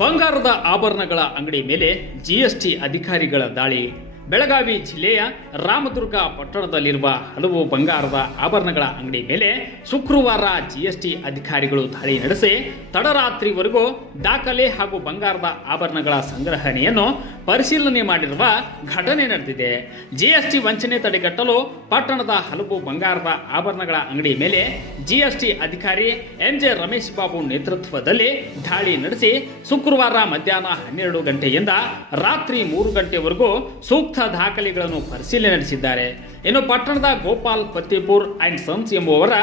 ಬಂಗಾರದ ಆಭರಣಗಳ ಅಂಗಡಿ ಮೇಲೆ ಜಿಎಸ್ಟಿ ಅಧಿಕಾರಿಗಳ ದಾಳಿ. ಬೆಳಗಾವಿ ಜಿಲ್ಲೆಯ ರಾಮದುರ್ಗ ಪಟ್ಟಣದಲ್ಲಿರುವ ಹಲವು ಬಂಗಾರದ ಆಭರಣಗಳ ಅಂಗಡಿ ಮೇಲೆ ಶುಕ್ರವಾರ ಜಿಎಸ್ಟಿ ಅಧಿಕಾರಿಗಳು ದಾಳಿ ನಡೆಸಿ ತಡರಾತ್ರಿವರೆಗೂ ದಾಖಲೆ ಹಾಗೂ ಬಂಗಾರದ ಆಭರಣಗಳ ಸಂಗ್ರಹಣೆಯನ್ನು ಪರಿಶೀಲನೆ ಮಾಡಿರುವ ಘಟನೆ ನಡೆದಿದೆ. ಜಿಎಸ್ಟಿ ವಂಚನೆ ತಡೆಗಟ್ಟಲು ಪಟ್ಟಣದ ಹಲವು ಬಂಗಾರದ ಆಭರಣಗಳ ಅಂಗಡಿ ಮೇಲೆ ಜಿಎಸ್ಟಿ ಅಧಿಕಾರಿ ಎಂಜೆ ರಮೇಶ್ ಬಾಬು ನೇತೃತ್ವದಲ್ಲಿ ದಾಳಿ ನಡೆಸಿ ಶುಕ್ರವಾರ ಮಧ್ಯಾಹ್ನ 12 ಗಂಟೆಯಿಂದ ರಾತ್ರಿ 3 ಗಂಟೆವರೆಗೂ ಸೂಕ್ತ ದಾಖಲೆಗಳನ್ನು ಪರಿಶೀಲನೆ ನಡೆಸಿದ್ದಾರೆ. ಇನ್ನು ಪಟ್ಟಣದ ಗೋಪಾಲ್ ಪತ್ತಿಪುರ್ ಅಂಡ್ ಸನ್ಸ್ ಎಂಬುವರ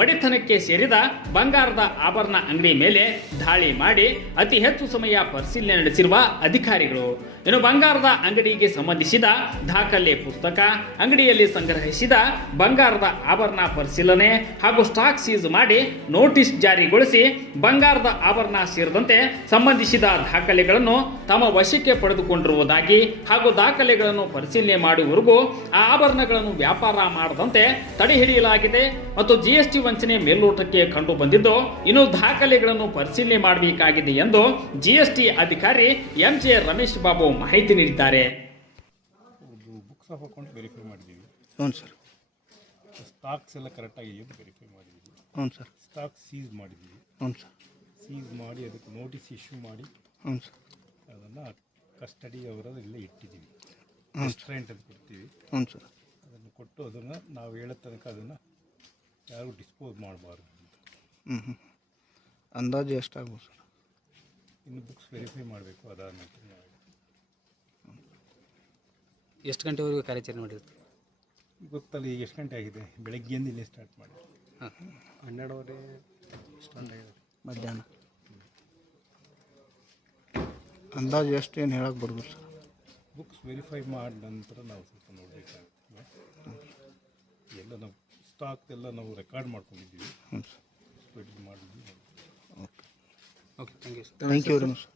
ಒಡೆತನಕ್ಕೆ ಸೇರಿದ ಬಂಗಾರದ ಆಭರಣ ಅಂಗಡಿ ಮೇಲೆ ದಾಳಿ ಮಾಡಿ ಅತಿ ಹೆಚ್ಚು ಸಮಯ ಪರಿಶೀಲನೆ ನಡೆಸಿರುವ ಅಧಿಕಾರಿಗಳು ಇನ್ನು ಬಂಗಾರದ ಅಂಗಡಿಗೆ ಸಂಬಂಧಿಸಿದ ದಾಖಲೆ ಪುಸ್ತಕ, ಅಂಗಡಿಯಲ್ಲಿ ಸಂಗ್ರಹಿಸಿದ ಬಂಗಾರದ ಆಭರಣ ಪರಿಶೀಲನೆ ಹಾಗೂ ಸ್ಟಾಕ್ ಸೀಸ್ ಮಾಡಿ ನೋಟಿಸ್ ಜಾರಿಗೊಳಿಸಿ ಬಂಗಾರದ ಆಭರಣ ಸೇರಿದಂತೆ ಸಂಬಂಧಿಸಿದ ದಾಖಲೆಗಳನ್ನು ತಮ್ಮ ವಶಕ್ಕೆ ಪಡೆದುಕೊಂಡಿರುವುದಾಗಿ ಹಾಗೂ ದಾಖಲೆಗಳನ್ನು ಪರಿಶೀಲನೆ ಮಾಡುವವರೆಗೂ ಆ ಆಭರಣಗಳನ್ನು ವ್ಯಾಪಾರ ಮಾಡದಂತೆ ತಡೆ ಹಿಡಿಯಲಾಗಿದೆ ಮತ್ತು ಜಿಎಸ್ಟಿ ವಂಚನೆ ಮೇಲ್ನೋಟಕ್ಕೆ ಕಂಡು ಬಂದಿದ್ದು ಇನ್ನು ದಾಖಲೆಗಳನ್ನು ಪರಿಶೀಲನೆ ಮಾಡಬೇಕಾಗಿದೆ ಎಂದು ಜಿಎಸ್ಟಿ ಅಧಿಕಾರಿ ಎಂಜೆ ರಮೇಶ್ ಬಾಬು ಮಾಹಿತಿ ನೀಡಿದ್ದಾರೆ. ಬುಕ್ಸ್ ಆಫ್ ಅಕೌಂಟ್ ವೆರಿಫೈ ಮಾಡಿದ್ದೀವಿ. ಹ್ಞೂ ಸರ್. ಸ್ಟಾಕ್ಸ್ ಎಲ್ಲ ಕರೆಕ್ಟಾಗಿ ವೆರಿಫೈ ಮಾಡಿದ್ದೀವಿ. ಹ್ಞೂ ಸರ್. ಸ್ಟಾಕ್ ಸೀಸ್ ಮಾಡಿದ್ದೀವಿ. ಹ್ಞೂ ಸರ್. ಸೀಸ್ ಮಾಡಿ ಅದಕ್ಕೆ ನೋಟಿಸ್ ಇಶ್ಯೂ ಮಾಡಿ ಹ್ಞೂ ಸರ್. ಅದನ್ನು ಕಸ್ಟಡಿ ಅವರಲ್ಲೇ ಇಟ್ಟಿದ್ದೀವಿ. ಹ್ಞೂ ರೆಸ್ಟೋರೆಂಟ್ ಅಂತ ಕೊಡ್ತೀವಿ. ಹ್ಞೂ ಸರ್. ಅದನ್ನು ಕೊಟ್ಟು ಅದನ್ನು ನಾವು ಹೇಳೋ ತನಕ ಅದನ್ನು ಯಾರು ಡಿಸ್ಪೋಸ್ ಮಾಡಬಾರ್ದು ಅಂತ. ಹ್ಞೂ. ಅಂದಾಜು ಎಷ್ಟಾಗ್ಬೋದು ಸರ್? ಇನ್ನು ಬುಕ್ಸ್ ವೆರಿಫೈ ಮಾಡಬೇಕು. ಅದಾದ ನಂತರ ಎಷ್ಟು ಗಂಟೆವರೆಗೂ ಕಾರ್ಯಾಚರಣೆ ಮಾಡಿರುತ್ತೆ ಗೊತ್ತಲ್ಲ. ಈಗ ಎಷ್ಟು ಗಂಟೆ ಆಗಿದೆ? ಬೆಳಗ್ಗೆಯಿಂದ ಇಲ್ಲಿ ಸ್ಟಾರ್ಟ್ ಮಾಡಿ 12:30 ಸ್ಟಾರ್ಟ್ ಆಗಿದೆ ಮಧ್ಯಾಹ್ನ. ಅಂದಾಜು ಎಷ್ಟು ಏನು ಹೇಳಕ್ಕೆ ಬರ್ಬೋದು ಸರ್? ಬುಕ್ಸ್ ವೆರಿಫೈ ಮಾಡಿದ ನಂತರ ನಾವು ಸ್ವಲ್ಪ ನೋಡಬೇಕಾಗ್ತದೆ. ಎಲ್ಲ ನಾವು ಸ್ಟಾಕ್ ಎಲ್ಲ ನಾವು ರೆಕಾರ್ಡ್ ಮಾಡ್ಕೊಂಡಿದ್ದೀವಿ. ಹ್ಞೂ ಸರ್. ಮಾಡಿದ್ದೀವಿ. Okay. Okay, thank you sir. Thank you very much.